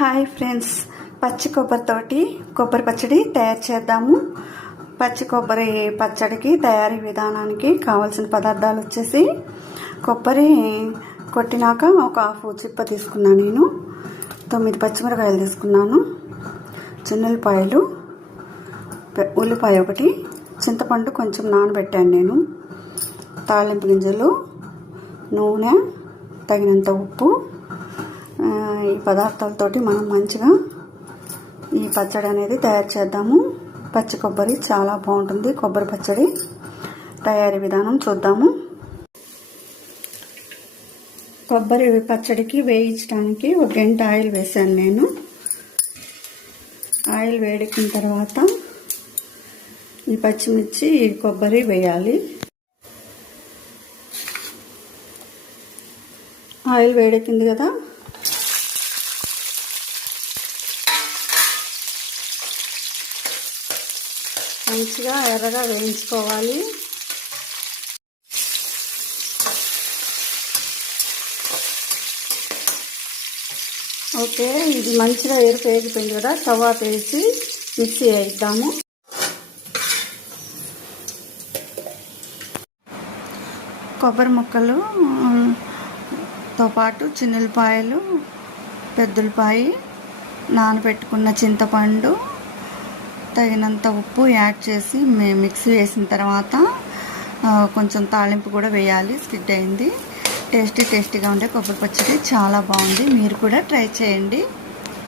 Hi friends. పచ్చి కొబ్బరితోటి కొబ్బరి పచ్చడి తయారు చేద్దాము. పచ్చి కొబ్బరి పచ్చడికి తయారీ విధానానికి కావాల్సిన పదార్థాలు వచ్చేసి కొబ్బరి కొట్టినాక ఒక హాఫ్ చిప్ప తీసుకున్నాను నేను. తొమ్మిది పచ్చిమిరకాయలు తీసుకున్నాను. చిన్నులపాయలు ఉల్లిపాయ ఒకటి చింతపండు కొంచెం నానబెట్టాను నేను. తాళింపు గింజలు నూనె తగినంత ఉప్పు ఈ పదార్థాలతోటి మనం మంచిగా ఈ పచ్చడి అనేది తయారు చేద్దాము. పచ్చి కొబ్బరి చాలా బాగుంటుంది. కొబ్బరి పచ్చడి తయారీ విధానం చూద్దాము. కొబ్బరి పచ్చడికి వేయించడానికి ఒక గంట ఆయిల్ వేసాను నేను. ఆయిల్ వేడెక్కిన తర్వాత ఈ పచ్చిమిర్చి ఈ కొబ్బరి వేయాలి. ఆయిల్ వేడెక్కింది కదా? మంచిగా ఎర్రగా వేయించుకోవాలి. ఓకే ఇది మంచిగా ఎరుపు వేగిపోయింది కదా తవా వేసి మిక్సీ వేద్దాము కొబ్బరి ముక్కలు తో పాటు చిన్నపాయలు పెద్దలపాయి నానబెట్టుకున్న చింతపండు తగినంత ఉప్పు యాడ్ చేసి మిక్సీ వేసిన తర్వాత కొంచెం తాళింపు కూడా వేయాలి. స్కిడ్ అయింది. టేస్టీ టేస్టీగా ఉండే కొబ్బరి పచ్చడి చాలా బాగుంది. మీరు కూడా ట్రై చేయండి.